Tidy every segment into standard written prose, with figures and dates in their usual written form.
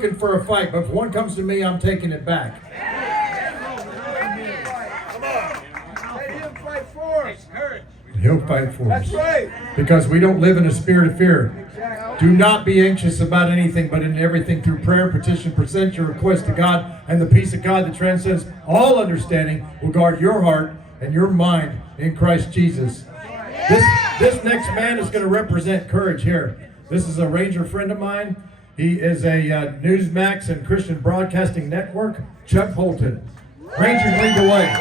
looking for a fight, but if one comes to me, I'm taking it back. He'll fight for us. That's right. Because we don't live in a spirit of fear. Do not be anxious about anything, but in everything through prayer, petition, present your request to God, and the peace of God that transcends all understanding will guard your heart and your mind in Christ Jesus. This next man is going to represent courage here. This is a Ranger friend of mine. He is a Newsmax and Christian Broadcasting Network, Chuck Holton. Ranger, lead the way.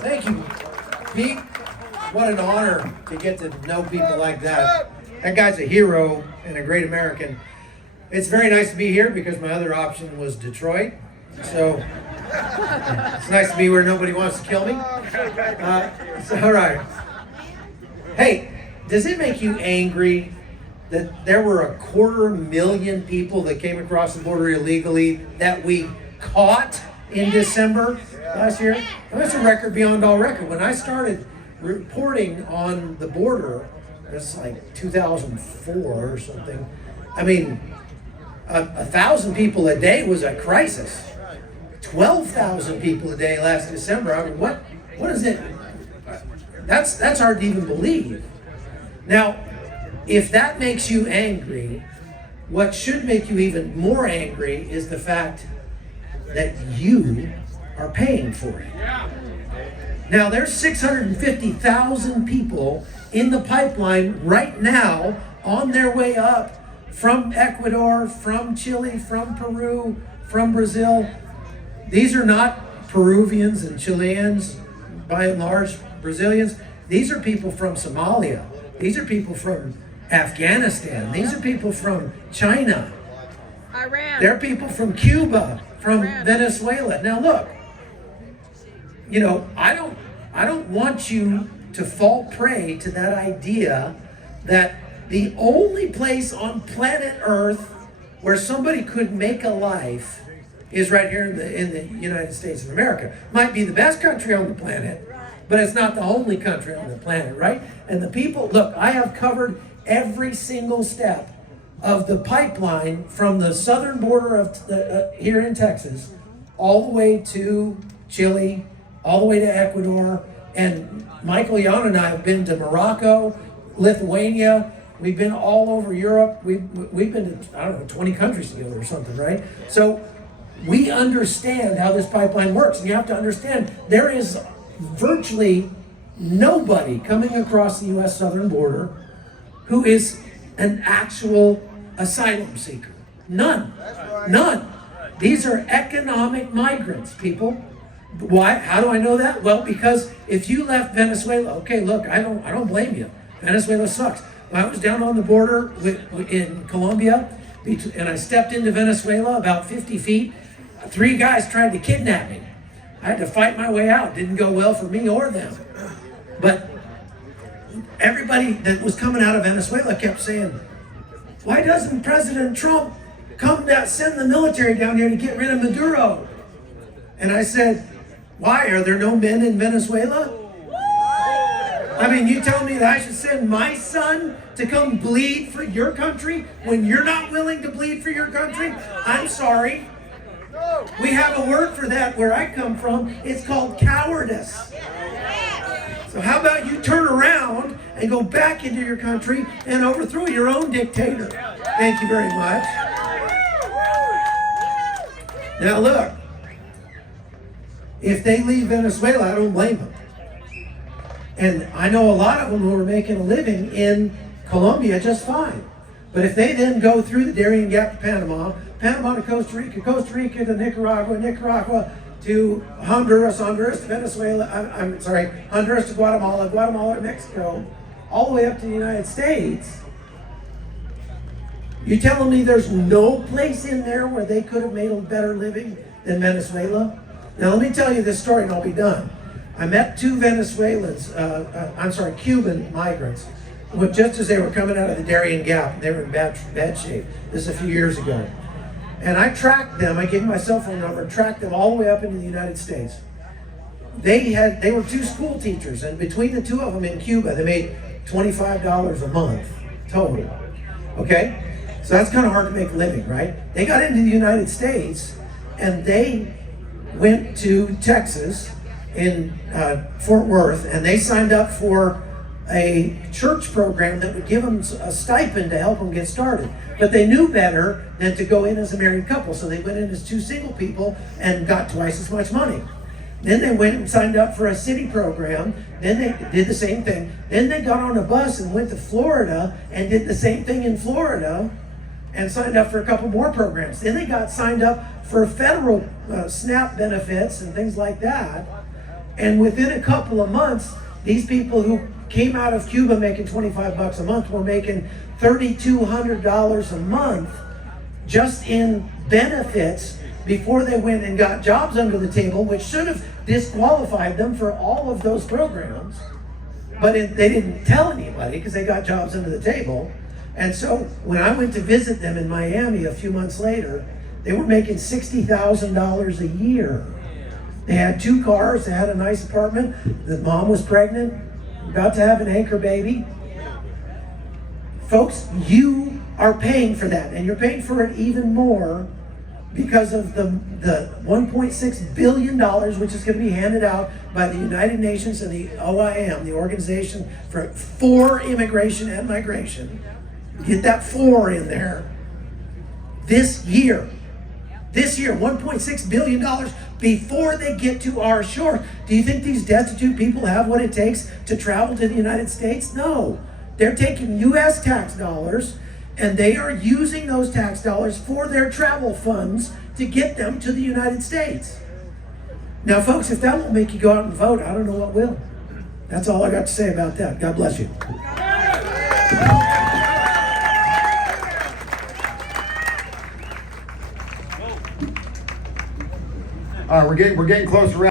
Thank you, Pete. What an honor to get to know people like that. That guy's a hero and a great American. It's very nice to be here because my other option was Detroit. So it's nice to be where nobody wants to kill me. All right. Hey, does it make you angry that there were 250,000 people that came across the border illegally that we caught in December last year? And that's a record beyond all record. When I started reporting on the border, it's like 2004 or something. I mean, 1,000 people a day was a crisis. 12,000 people a day last December. I mean, what is it? That's hard to even believe. Now, if that makes you angry, what should make you even more angry is the fact that you are paying for it. Now, there's 650,000 people in the pipeline right now on their way up from Ecuador, from Chile, from Peru, from Brazil. These are not Peruvians and Chileans, by and large, Brazilians. These are people from Somalia. These are people from Afghanistan. These are people from China. Iran. They're people from Cuba, from Venezuela. Now look, you know, I don't want you to fall prey to that idea that the only place on planet Earth where somebody could make a life is right here in the United States of America. Might be the best country on the planet, but it's not the only country on the planet, right? And the people, look, I have covered every single step of the pipeline from the southern border of here in Texas, all the way to Chile, all the way to Ecuador. And Michael, Jan, and I have been to Morocco, Lithuania. We've been all over Europe. We've been to, I don't know, 20 countries together or something, right? So we understand how this pipeline works. And you have to understand, there is virtually nobody coming across the U.S. southern border who is an actual asylum seeker. None. None. These are economic migrants, people. Why? How do I know that? Well, because if you left Venezuela, okay, look, I don't blame you. Venezuela sucks. When I was down on the border in Colombia, and I stepped into Venezuela about 50 feet, 3 guys tried to kidnap me. I had to fight my way out. Didn't go well for me or them. But everybody that was coming out of Venezuela kept saying, why doesn't President Trump come down, send the military down here to get rid of Maduro? And I said, why? Are there no men in Venezuela? I mean, you tell me that I should send my son to come bleed for your country when you're not willing to bleed for your country? I'm sorry. We have a word for that where I come from. It's called cowardice. So how about you turn around and go back into your country and overthrow your own dictator? Thank you very much. Now look, if they leave Venezuela, I don't blame them. And I know a lot of them who are making a living in Colombia just fine. But if they then go through the Darien Gap to Panama, Panama to Costa Rica, Costa Rica to Nicaragua, Nicaragua to Honduras, Honduras to Venezuela, Honduras to Guatemala, Guatemala to Mexico, all the way up to the United States, you telling me there's no place in there where they could have made a better living than Venezuela? Now let me tell you this story and I'll be done. I met 2 Cuban migrants, just as they were coming out of the Darien Gap. They were in bad shape. This is a few years ago. And I tracked them, I gave them my cell phone number, tracked them all the way up into the United States. They were 2 school teachers, and between the 2 of them in Cuba, they made $25 a month total. Okay? So that's kind of hard to make a living, right? They got into the United States and they went to Texas in Fort Worth, and they signed up for a church program that would give them a stipend to help them get started. But they knew better than to go in as a married couple, so they went in as two single people and got twice as much money. Then they went and signed up for a city program. Then they did the same thing. Then they got on a bus and went to Florida and did the same thing in Florida and signed up for a couple more programs. Then they got signed up for federal SNAP benefits and things like that. And within a couple of months, these people who came out of Cuba making 25 bucks a month were making $3,200 a month just in benefits before they went and got jobs under the table, which should have disqualified them for all of those programs. But they didn't tell anybody because they got jobs under the table. And so when I went to visit them in Miami a few months later, they were making $60,000 a year. They had 2 cars, they had a nice apartment, the mom was pregnant, about to have an anchor baby. Folks, you are paying for that, and you're paying for it even more because of the $1.6 billion, which is going to be handed out by the United Nations and the OIM, the Organization for Immigration and Migration. Get that 4 in there. This year, $1.6 billion before they get to our shore. Do you think these destitute people have what it takes to travel to the United States? No. They're taking U.S. tax dollars and they are using those tax dollars for their travel funds to get them to the United States. Now, folks, if that won't make you go out and vote, I don't know what will. That's all I got to say about that. God bless you. All right, we're getting close around.